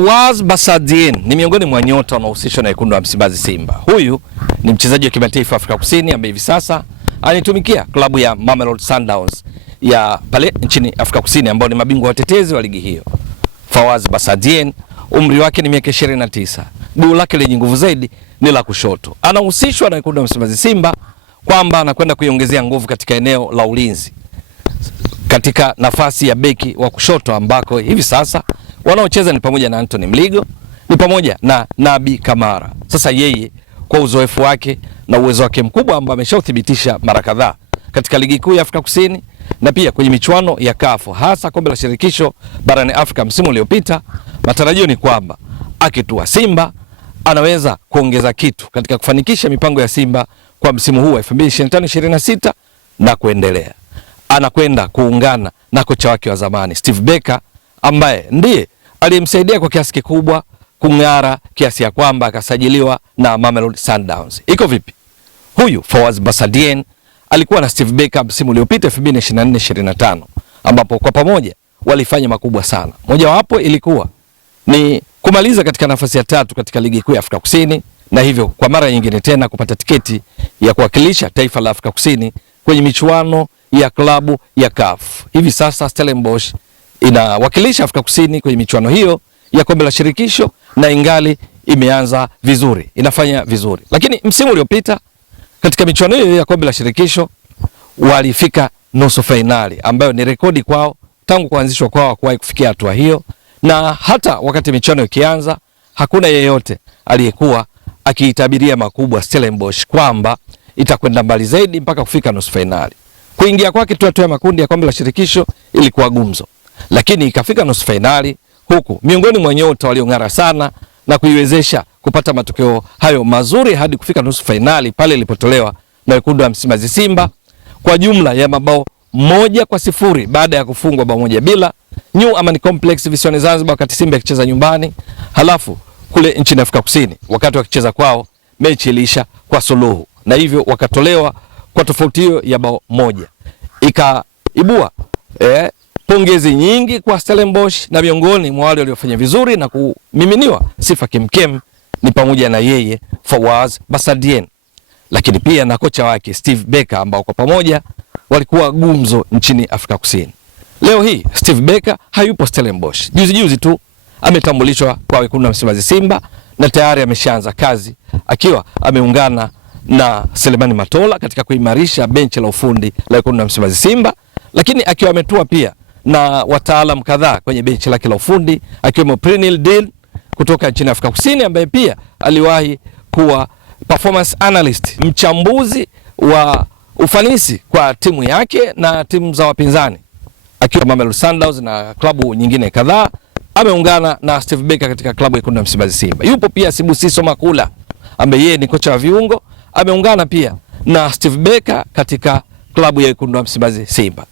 Fawaz Basadien ni miongoni mwa nyota wanaohusishwa na wekundu wa Msimbazi Simba. Huyu ni mchezaji wa kimataifa Afrika Kusini ambaye hivi sasa anitumikia klabu ya Mamelodi Sundowns ya pale nchini Afrika Kusini ambao ni mabingwa watetezi wa ligi hiyo. Fawaz Basadien umri wake ni miaka 29. Guu lake lenye nguvu zaidi ni la kushoto. Anahusishwa na wekundu wa Msimbazi Simba kwamba anakwenda kuiongezea nguvu katika eneo la ulinzi katika nafasi ya beki wa kushoto ambako hivi sasa wanaocheza ni pamoja na Anthony Mligo, ni pamoja na Nabi Kamara. Sasa yeye kwa uzoefu wake na uwezo wake mkubwa ambao ameshauthibitisha mara kadhaa katika ligi kuu ya Afrika Kusini na pia kwenye michuano ya CAF, hasa kombe la shirikisho barani Afrika msimu uliopita, matarajio ni kwamba akitua Simba anaweza kuongeza kitu katika kufanikisha mipango ya Simba kwa msimu huu wa 2025-26 na kuendelea. Anakwenda kuungana na kocha wake wa zamani Steve Barker ambaye ndiye aliyemsaidia kwa kiasi kikubwa kung'ara kiasi ya kwamba akasajiliwa na Mamelodi Sundowns. Iko vipi? Huyu Fawaz Basadien alikuwa na Steve Barker msimu uliopita 2024-25 ambapo kwa pamoja walifanya makubwa sana. Moja wapo ilikuwa ni kumaliza katika nafasi ya 3 katika ligi kuu ya Afrika Kusini na hivyo kwa mara nyingine tena kupata tiketi ya kuwakilisha taifa la Afrika Kusini kwenye michuano ya klabu ya CAF. Hivi sasa Stellenbosch inawakilisha Afrika Kusini kwenye michuano hiyo ya kombe la shirikisho na ingali imeanza vizuri, inafanya vizuri. Lakini msimu uliopita katika michuano hiyo ya kombe la shirikisho walifika nusu fainali ambayo ni rekodi kwao tangu kuanzishwa kwao kuwahi kufikia hatua hiyo, na hata wakati michuano ikianza hakuna yeyote aliyekuwa akiitabiria makubwa Stellenbosch kwamba itakwenda mbali zaidi mpaka kufika nusu fainali. Kuingia kwake tu hatua ya makundi ya kombe la shirikisho ilikuwa gumzo, lakini ikafika nusu fainali huku miongoni mwa nyota waliong'ara sana na kuiwezesha kupata matokeo hayo mazuri hadi kufika nusu fainali pale ilipotolewa na wekundu wa Msimbazi Simba kwa jumla ya mabao 1-0 baada ya kufungwa bao 1-0 New Amani Complex visiwani Zanzibar wakati Simba ikicheza nyumbani. Halafu kule nchini Afrika Kusini wakati wakicheza kwao mechi iliisha kwa suluhu na hivyo wakatolewa kwa tofauti hiyo ya bao 1. Ikaibua pongezi nyingi kwa Stellenbosch na miongoni mwa wale waliofanya vizuri na kumiminiwa sifa kemkem ni pamoja na yeye Fawaz Basadien, lakini pia na kocha wake Steve Barker ambao kwa pamoja walikuwa gumzo nchini Afrika Kusini. Leo hii Steve Barker hayupo Stellenbosch. Juzi tu ametambulishwa kwa wekundu wa Msimbazi Simba na tayari ameshaanza kazi akiwa ameungana na Selemani Matola katika kuimarisha benchi la ufundi la wekundu wa Msimbazi Simba, lakini akiwa ametua pia na wataalam kadhaa kwenye benchi lake la ufundi akiwemo Prinil Dean kutoka nchini Afrika Kusini ambaye pia aliwahi kuwa performance analyst, mchambuzi wa ufanisi kwa timu yake na timu za wapinzani akiwa Mamelodi Sundowns na klabu nyingine kadhaa. Ameungana na Steve Barker katika klabu ya wekundu wa Msimbazi Simba. Yupo pia Sibusiso Makula ambaye yeye ni kocha wa viungo, ameungana pia na Steve Barker katika klabu ya wekundu wa Msimbazi Simba.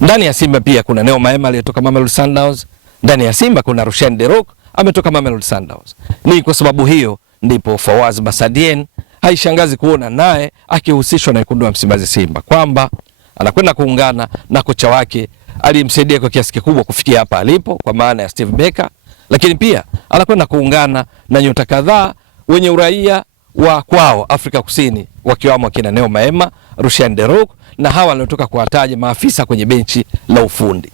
Ndani ya Simba pia kuna Neo Maema aliyetoka Mamelodi Sundowns. Ndani ya Simba kuna Rushan De Reuck ametoka Mamelodi Sundowns. Ni kwa sababu hiyo ndipo Fawaz Basadien haishangazi kuona naye akihusishwa na wekundu wa Msimbazi Simba kwamba anakwenda kuungana na kocha wake aliyemsaidia kwa kiasi kikubwa kufikia hapa alipo kwa maana ya Steve Barker, lakini pia anakwenda kuungana na nyota kadhaa wenye uraia wa kwao Afrika Kusini wakiwamo kina Neo Maema, Rushan De Reuck na hawa waliotoka kuwataja maafisa kwenye benchi la ufundi.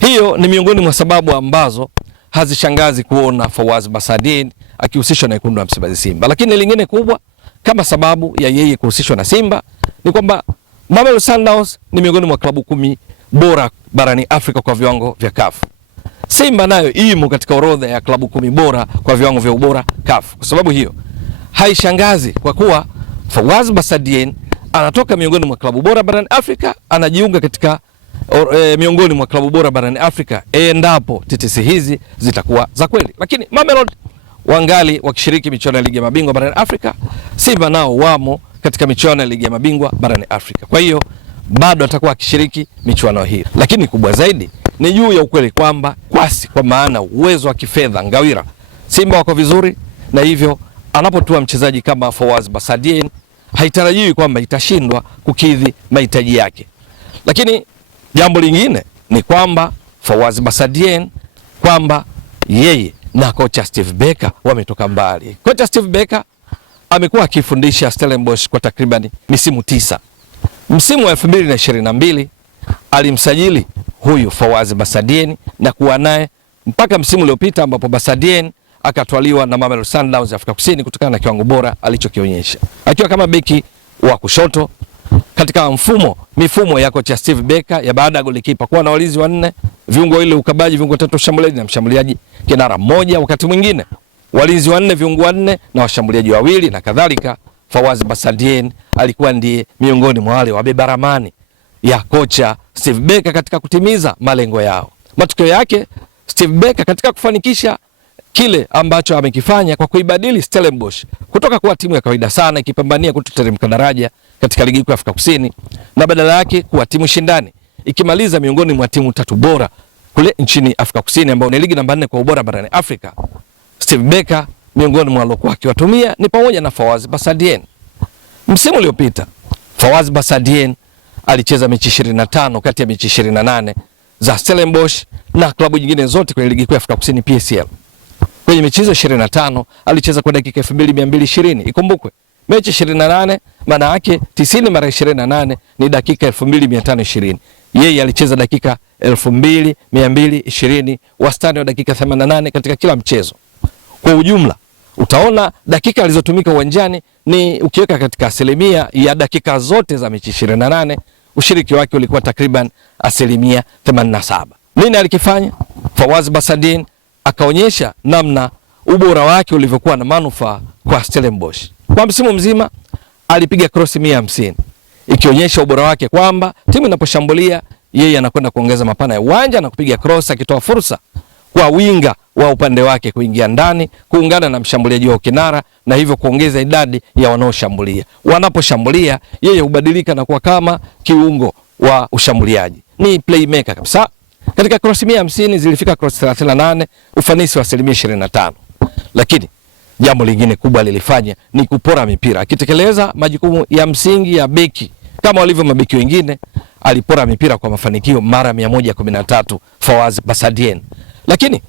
Hiyo ni miongoni mwa sababu ambazo hazishangazi kuona Fawaz Basadien akihusishwa na wekundu wa Msimbazi Simba. Lakini lingine kubwa kama sababu ya yeye kuhusishwa na Simba ni kwamba Mamelodi Sundowns ni miongoni mwa klabu 10 bora barani Afrika kwa viwango vya CAF. Simba nayo imo katika orodha ya klabu 10 bora kwa viwango vya ubora CAF. Kwa sababu hiyo haishangazi kwa kuwa Fawaz Basadien anatoka miongoni mwa klabu bora barani Afrika, anajiunga katika miongoni mwa klabu bora barani Afrika endapo tetesi hizi zitakuwa za kweli. Lakini Mamelodi wangali wakishiriki michuano ya ligi ya mabingwa barani Afrika, Simba nao wamo katika michuano ya ligi ya mabingwa barani Afrika. Kwa hiyo bado atakuwa akishiriki michuano hii. Lakini kubwa zaidi ni juu ya ukweli kwamba kwasi kwa maana uwezo wa kifedha ngawira Simba wako vizuri, na hivyo anapotua mchezaji kama Fawaz Basadien haitarajiwi kwamba itashindwa kukidhi mahitaji yake. Lakini jambo lingine ni kwamba Fawaz Basadien kwamba yeye na kocha Steve Barker wametoka mbali. Kocha Steve Barker amekuwa akifundisha Stellenbosch kwa takriban misimu 9. Msimu wa 2022 alimsajili huyu Fawaz Basadien na kuwa naye mpaka msimu uliopita ambapo Basadien akatwaliwa na Mamelodi Sundowns Afrika Kusini kutokana na kiwango bora alichokionyesha. Akiwa kama beki wa kushoto katika mifumo ya kocha Steve Barker ya baada ya golikipa kuwa na walinzi wanne, viungo ile ukabaji, viungo 3 washambuliaji na mshambuliaji kinara mmoja, wakati mwingine walinzi wanne, viungo wanne na washambuliaji wawili na kadhalika. Fawaz Basadien alikuwa ndiye miongoni mwa wale wabeba ramani ya kocha Steve Barker katika kutimiza malengo yao. Matokeo yake Steve Barker katika kufanikisha kile ambacho amekifanya kwa kuibadili Stellenbosch kutoka kuwa timu ya kawaida sana ikipambania kutoteremka daraja katika ligi kuu ya Afrika Kusini na badala yake kuwa timu shindani ikimaliza miongoni mwa timu 3 bora kule nchini Afrika Kusini ambao ni ligi namba 4 kwa ubora barani Afrika. Steve Barker miongoni mwa waliokuwa akiwatumia ni pamoja na Fawaz Basadien. Msimu uliopita Fawaz Basadien alicheza mechi 25 kati ya mechi 28 za Stellenbosch na klabu nyingine zote kwenye ligi kuu ya Afrika Kusini PSL. Kwenye mechi hizo 25 alicheza kwa dakika 2220. Ikumbukwe mechi 28 maana yake 90 mara 28 ni dakika 2520. Yeye alicheza dakika 2220, wastani wa dakika 88 katika kila mchezo. Kwa ujumla utaona dakika alizotumika uwanjani ni ukiweka katika asilimia ya dakika zote za mechi 28, ushiriki wake ulikuwa takriban asilimia 87. Nini alikifanya? Fawaz Basadien akaonyesha namna ubora wake ulivyokuwa na manufaa kwa Stellenbosch. Kwa msimu mzima alipiga cross 150, ikionyesha ubora wake kwamba timu inaposhambulia yeye anakwenda kuongeza mapana ya uwanja na kupiga cross, akitoa fursa kwa winga wa upande wake kuingia ndani kuungana na mshambuliaji wa kinara na hivyo kuongeza idadi ya wanaoshambulia. Wanaposhambulia yeye hubadilika na kuwa kama kiungo wa ushambuliaji. Ni playmaker kabisa. Katika cross 150 zilifika cross 38, ufanisi wa 25%. Lakini jambo lingine kubwa lilifanya ni kupora mipira. Akitekeleza majukumu ya msingi ya beki kama walivyo mabeki wengine, alipora mipira kwa mafanikio mara 113 Fawaz Basadien. Lakini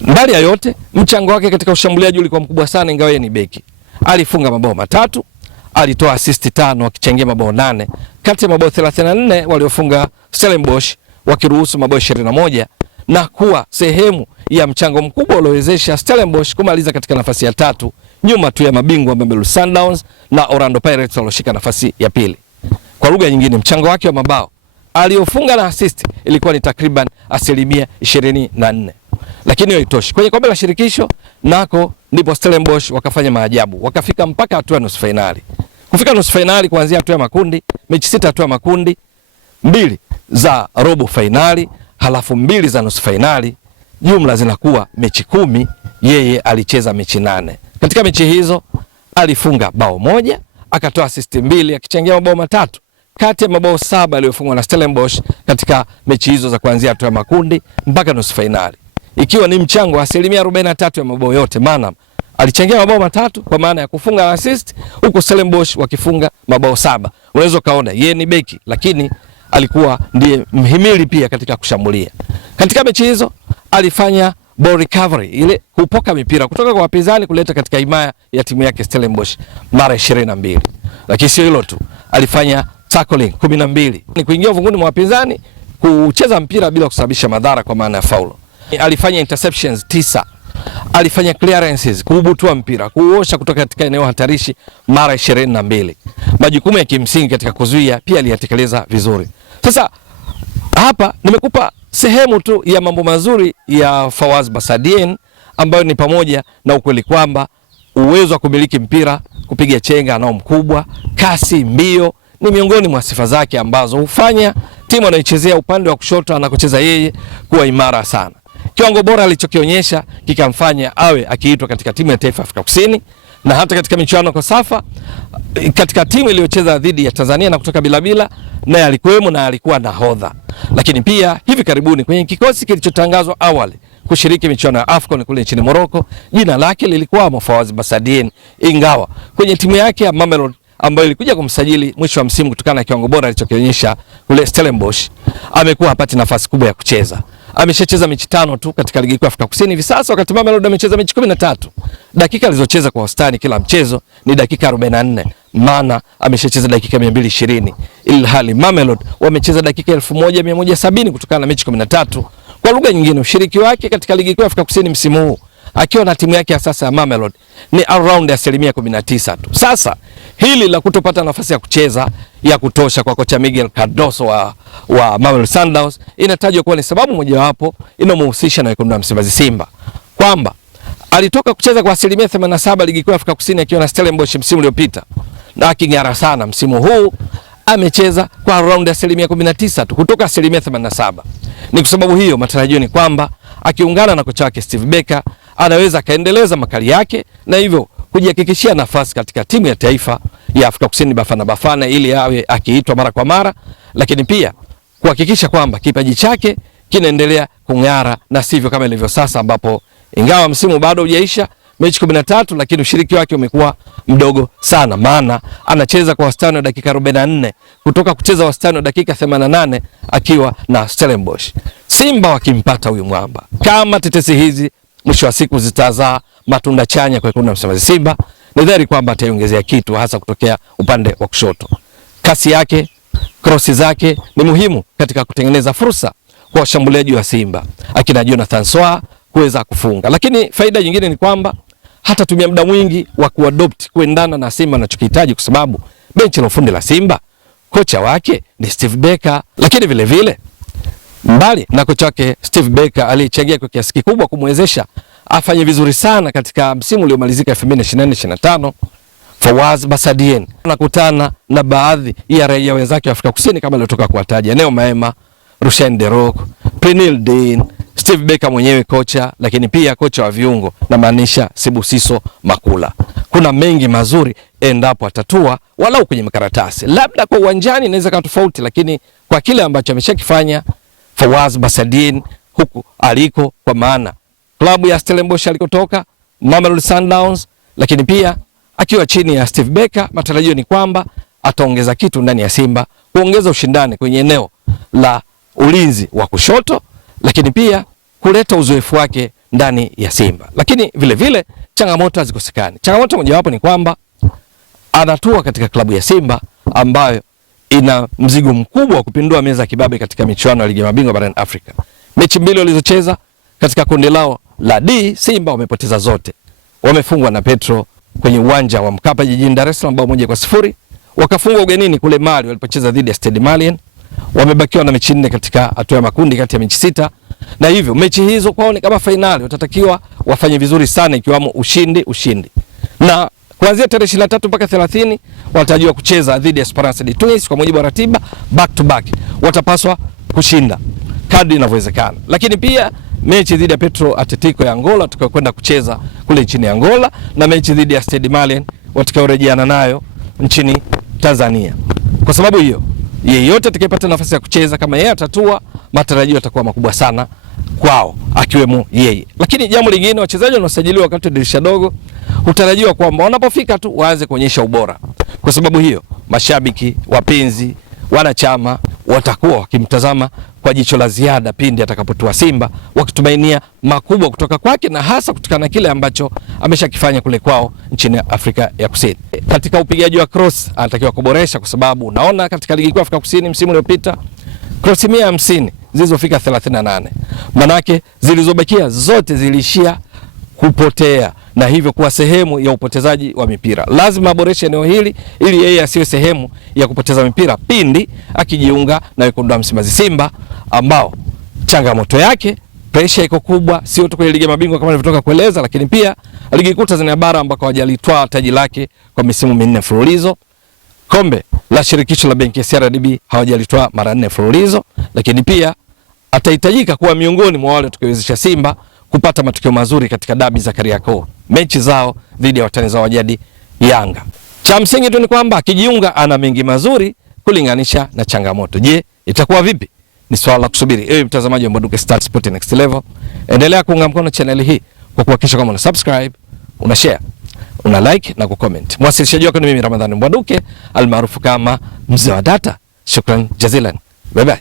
mbali ya yote mchango wake katika ushambuliaji ulikuwa mkubwa sana, ingawa yeye ni beki. Alifunga mabao 3, alitoa assist 5 akichangia mabao 8 kati ya mabao 34 waliofunga Stellenbosch wakiruhusu mabao 21 na kuwa sehemu ya mchango mkubwa uliowezesha Stellenbosch kumaliza katika nafasi ya 3 nyuma tu ya mabingwa Mamelodi Sundowns na Orlando Pirates walioshika nafasi ya pili. Kwa lugha nyingine mchango wake wa mabao aliofunga na assist ilikuwa ni takriban asilimia 24. Lakini hiyo haitoshi. Kwenye kombe la shirikisho nako ndipo Stellenbosch wakafanya maajabu. Wakafika mpaka hatua ya nusu finali. Kufika nusu finali kuanzia hatua ya makundi, mechi 6 hatua ya makundi, 2 za robo finali, halafu 2 za nusu finali, jumla zinakuwa mechi 10, yeye alicheza mechi 8. Katika mechi hizo alifunga bao 1, akatoa assist 2, akichangia mabao 3 kati ya mabao 7 aliyofungwa na Stellenbosch katika mechi hizo za kuanzia hatua ya makundi mpaka nusu finali, ikiwa ni mchango wa asilimia 43 ya mabao yote. Maana alichangia mabao 3 kwa maana ya kufunga na assist, huko Stellenbosch wakifunga mabao 7. Unaweza kaona yeye ni beki, lakini alikuwa ndiye mhimili pia katika kushambulia. Katika mechi hizo alifanya ball recovery, ile kupoka mipira kutoka kwa wapinzani kuleta katika himaya ya timu yake Stellenbosch mara 22. Lakini sio hilo tu, alifanya tackling 12, ni kuingia uvunguni mwa wapinzani, kucheza mpira bila kusababisha madhara kwa maana ya faulo. Alifanya interceptions 9, alifanya clearances, kuubutua mpira, kuosha kutoka katika eneo hatarishi mara 22. Majukumu ya kimsingi katika kuzuia pia aliyatekeleza vizuri. Sasa hapa nimekupa sehemu tu ya mambo mazuri ya Fawaz Basadien ambayo ni pamoja na ukweli kwamba uwezo wa kumiliki mpira, kupiga chenga nao mkubwa, kasi, mbio ni miongoni mwa sifa zake ambazo hufanya timu anayochezea upande wa kushoto anakocheza yeye kuwa imara sana. Kiwango bora alichokionyesha kikamfanya awe akiitwa katika timu ya taifa Afrika Kusini na hata katika michuano kwa Safa katika timu iliyocheza dhidi ya Tanzania na kutoka Bilabila naye alikuwemo na alikuwa nahodha. Lakini pia hivi karibuni kwenye kikosi kilichotangazwa awali kushiriki michuano ya AFCON kule nchini Morocco, jina lake lilikuwa Fawaz Basadien, ingawa kwenye timu yake ya Mamelodi ambayo ilikuja kumsajili mwisho wa msimu kutokana na kiwango bora alichokionyesha kule Stellenbosch, amekuwa hapati nafasi kubwa ya kucheza. ameshacheza mechi 5 tu katika ligi kuu Afrika Kusini hivi sasa, wakati Mamelodi amecheza mechi 13. Dakika alizocheza kwa wastani kila mchezo ni dakika 44, maana ameshacheza dakika 220, ilhali Mamelodi wamecheza dakika 1170 kutokana na mechi 13. Kwa lugha nyingine, ushiriki wake katika ligi kuu Afrika Kusini msimu huu akiwa na timu yake ya sasa ya Mamelodi ni around 19% tu. Sasa hili la kutopata nafasi ya kucheza ya kutosha kwa kocha Miguel Cardoso wa Mamelodi Sundowns inatajwa kuwa ni sababu mojawapo inamhusisha na wekundu wa Msimbazi Simba, kwamba alitoka kucheza kwa 87% ligi kuu Afrika Kusini akiwa na Stellenbosch msimu uliopita na aking'ara sana. Msimu huu amecheza kwa around 19% tu kutoka 87%. Ni kwa sababu hiyo matarajio ni kwamba akiungana na kocha wake Steve Barker anaweza kaendeleza makali yake na hivyo kujihakikishia nafasi katika timu ya taifa ya Afrika Kusini Bafana Bafana, ili awe akiitwa mara kwa mara, lakini pia kuhakikisha kwamba kipaji chake kinaendelea kung'ara na sivyo kama ilivyo sasa, ambapo ingawa msimu bado hujaisha, mechi 13, lakini ushiriki wake umekuwa mdogo sana, maana anacheza kwa wastani wa dakika 44 kutoka kucheza wastani wa dakika 88 akiwa na Stellenbosch. Simba wakimpata huyu mwamba, kama tetesi hizi mwisho wa siku zitazaa matunda chanya kwa wekundu wa Msimbazi Simba, ni dhahiri kwamba ataiongezea kitu, hasa kutokea upande wa kushoto. Kasi yake, krosi zake ni muhimu katika kutengeneza fursa kwa washambuliaji wa Simba akina Jonathan Soa kuweza kufunga, lakini faida nyingine ni kwamba hata tumia muda mwingi wa kuadopt kuendana na Simba anachokihitaji, kwa sababu benchi la ufundi la Simba kocha wake ni Steve Barker, lakini vile vile mbali na kocha wake Steve Barker alichangia kwa kiasi kikubwa kumwezesha afanye vizuri sana katika msimu uliomalizika 2024-2025. Fawaz Basadien anakutana na baadhi ya raia wenzake wa Afrika Kusini kama alivyotoka kuwataja: Neo Maema, Rushaine De Reuck, Prenil Dean, Steve Barker mwenyewe kocha, lakini pia kocha wa viungo na maanisha Sibusiso Makula. Kuna mengi mazuri endapo atatua walau kwenye makaratasi. Labda kwa uwanjani inaweza kuwa tofauti, lakini kwa kile ambacho ameshakifanya Fawaz Basadien huku aliko, kwa maana klabu ya Stellenbosch alikotoka Mamelodi Sundowns, lakini pia akiwa chini ya Steve Barker, matarajio ni kwamba ataongeza kitu ndani ya Simba, kuongeza ushindani kwenye eneo la ulinzi wa kushoto, lakini pia kuleta uzoefu wake ndani ya Simba. Lakini vile vile changamoto hazikosekani. Changamoto mojawapo ni kwamba anatua katika klabu ya Simba ambayo ina mzigo mkubwa wa kupindua meza ya kibabe katika michuano ya ligi ya mabingwa barani Afrika. Mechi 2 walizocheza katika kundi lao la D, Simba wamepoteza zote. Wamefungwa na Petro kwenye uwanja wa Mkapa jijini Dar es Salaam bao 1-0. Wakafungwa ugenini kule Mali walipocheza dhidi ya Stade Malien. Wamebakiwa na mechi 4 katika hatua ya makundi kati ya mechi 6. Na hivyo mechi hizo kwao ni kama fainali, watatakiwa wafanye vizuri sana, ikiwamo ushindi. Na kuanzia tarehe 23 mpaka 30 watajua kucheza dhidi ya Esperance de Tunis kwa mujibu wa ratiba back to back. Watapaswa kushinda kadri inavyowezekana. Lakini pia mechi dhidi ya Petro Atletico ya Angola tutakayokwenda kucheza kule nchini Angola, na mechi dhidi ya Stade Malien watakayorejeana nayo nchini Tanzania. Kwa sababu hiyo, yeyote atakayepata nafasi ya kucheza, kama yeye atatua, matarajio yatakuwa makubwa sana kwao, akiwemo yeye. Lakini jambo lingine, wachezaji wanaosajiliwa wakati wa dirisha dogo hutarajiwa kwamba wanapofika tu waanze kuonyesha ubora. Kwa sababu hiyo, mashabiki, wapenzi, wanachama watakuwa wakimtazama kwa jicho la ziada pindi atakapotua Simba, wakitumainia makubwa kutoka kwake, na hasa kutokana na kile ambacho ameshakifanya kule kwao nchini Afrika ya Kusini. Katika upigaji wa cross anatakiwa kuboresha, kwa sababu unaona katika ligi kuu Afrika Kusini msimu uliopita cross 150 zilizofika 38. Manake zilizobakia zote zilishia kupotea na hivyo kuwa sehemu ya upotezaji wa mipira. Lazima aboreshe eneo hili ili yeye asiwe sehemu ya kupoteza mipira pindi akijiunga na wekundu wa Msimbazi Simba, ambao changamoto yake, pressure iko kubwa, sio tu kwenye ligi ya mabingwa kama nilivyotoka kueleza, lakini pia ligi kuu Tanzania bara ambako hawajalitwaa taji lake kwa misimu 4 mfululizo. Kombe la shirikisho la benki ya CRDB hawajalitwaa mara 4 mfululizo, lakini pia atahitajika kuwa miongoni mwa wale tukiwezesha Simba kupata matokeo mazuri katika dabi za Kariakoo, mechi zao dhidi ya watani zao wa jadi Yanga. Cha msingi tu ni kwamba akijiunga ana mengi mazuri kulinganisha na changamoto. Je, itakuwa vipi? Ni swala la kusubiri. Ewe mtazamaji wa Mbwaduke Star Sport Next Level, endelea kuunga mkono channel hii kwa kuhakikisha kama una subscribe, una share, una like na kucomment. Mwasilishaji wako ni mimi Ramadhani Mbwaduke almaarufu kama Mzee wa Data. Shukran jazilan. Bye bye.